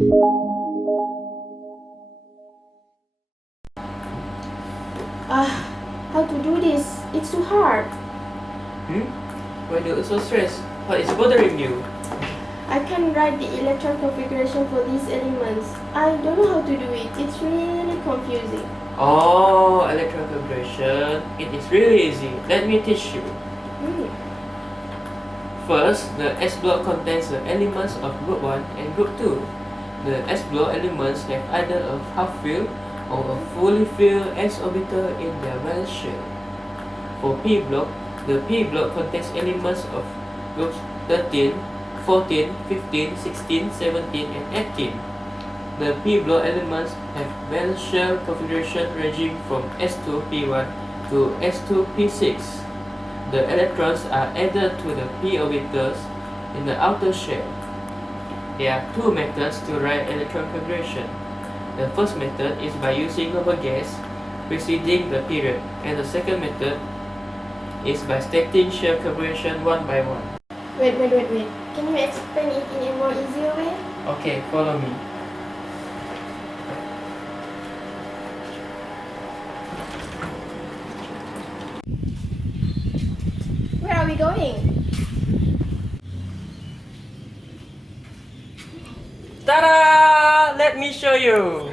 How to do this? It's too hard. Why do you so stressed? What is bothering you? I can't write the electron configuration for these elements. I don't know how to do it. It's really confusing. Oh, electron configuration. It is really easy. Let me teach you. First, the S block contains the elements of group 1 and group 2. The S block elements have either a half-filled or a fully filled s orbital in their valence shell. For P block, the P block contains elements of groups 13, 14, 15, 16, 17, and 18. The P block elements have valence shell configuration ranging from S2P1 to S2P6. The electrons are added to the p orbitals in the outer shell. There are two methods to write electron configuration. The first method is by using noble gas preceding the period, and the second method is by stating shell configuration one by one. Wait. Can you explain it in a more easier way? Okay, follow me. Where are we going? Ta-da! Let me show you!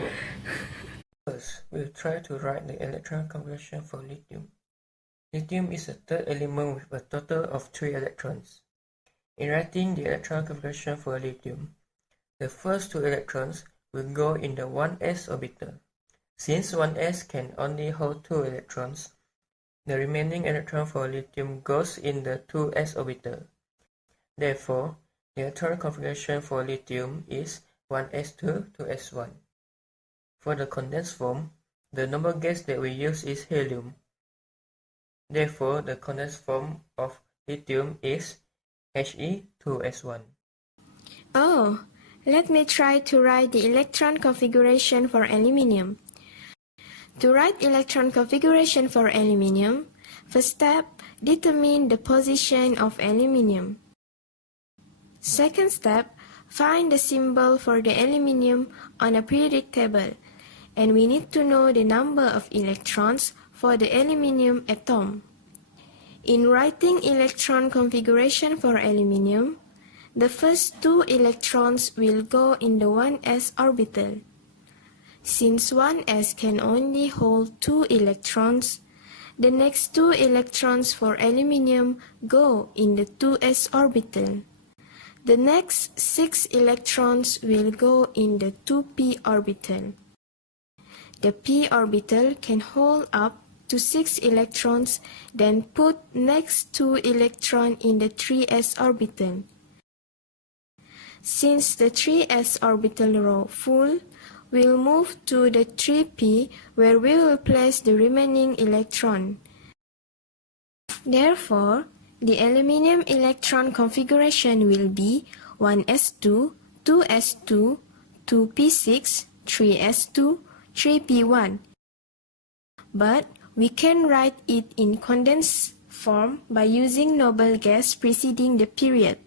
First, we'll try to write the electron configuration for lithium. Lithium is the third element with a total of 3 electrons. In writing the electron configuration for lithium, the first 2 electrons will go in the 1s orbital. Since 1s can only hold 2 electrons, the remaining electron for lithium goes in the 2s orbital. Therefore, the electron configuration for lithium is 1s2 to s1. For the condensed form, the noble gas that we use is helium. Therefore, the condensed form of lithium is He2s1. Oh, let me try to write the electron configuration for aluminium. To write electron configuration for aluminium, first step, determine the position of aluminium. Second step, find the symbol for the aluminium on a periodic table, and we need to know the number of electrons for the aluminium atom. In writing electron configuration for aluminium, the first 2 electrons will go in the 1s orbital. Since 1s can only hold 2 electrons, the next 2 electrons for aluminium go in the 2s orbital. The next 6 electrons will go in the 2p orbital. The p orbital can hold up to 6 electrons, then put next 2 electrons in the 3s orbital. Since the 3s orbital row full, we'll move to the 3p where we will place the remaining electron. Therefore, the aluminium electron configuration will be 1s2, 2s2, 2p6, 3s2, 3p1. But we can write it in condensed form by using noble gas preceding the period.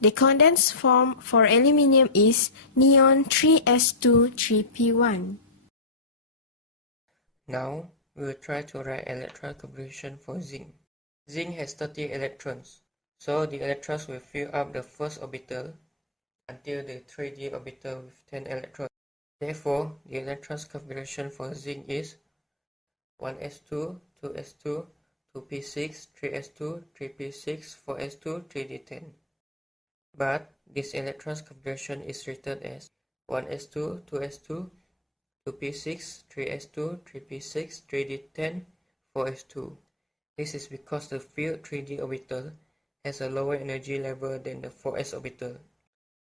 The condensed form for aluminium is neon 3s2 3p1. Now, we will try to write electron configuration for zinc. Zinc has 30 electrons, so the electrons will fill up the first orbital until the 3d orbital with 10 electrons. Therefore, the electrons configuration for zinc is 1s2, 2s2, 2p6, 3s2, 3p6, 4s2, 3d10. But this electrons configuration is written as 1s2, 2s2, 2p6, 3s2, 3p6, 3d10, 4s2. This is because the filled 3d orbital has a lower energy level than the 4s orbital.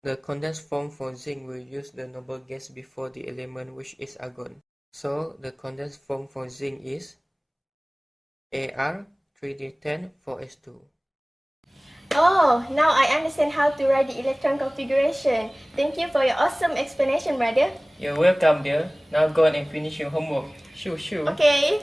The condensed form for zinc will use the noble gas before the element, which is argon. So the condensed form for zinc is Ar 3d10 4s2. Oh, now I understand how to write the electron configuration. Thank you for your awesome explanation, brother. You're welcome, dear. Now go on and finish your homework. Shoo, shoo. Okay.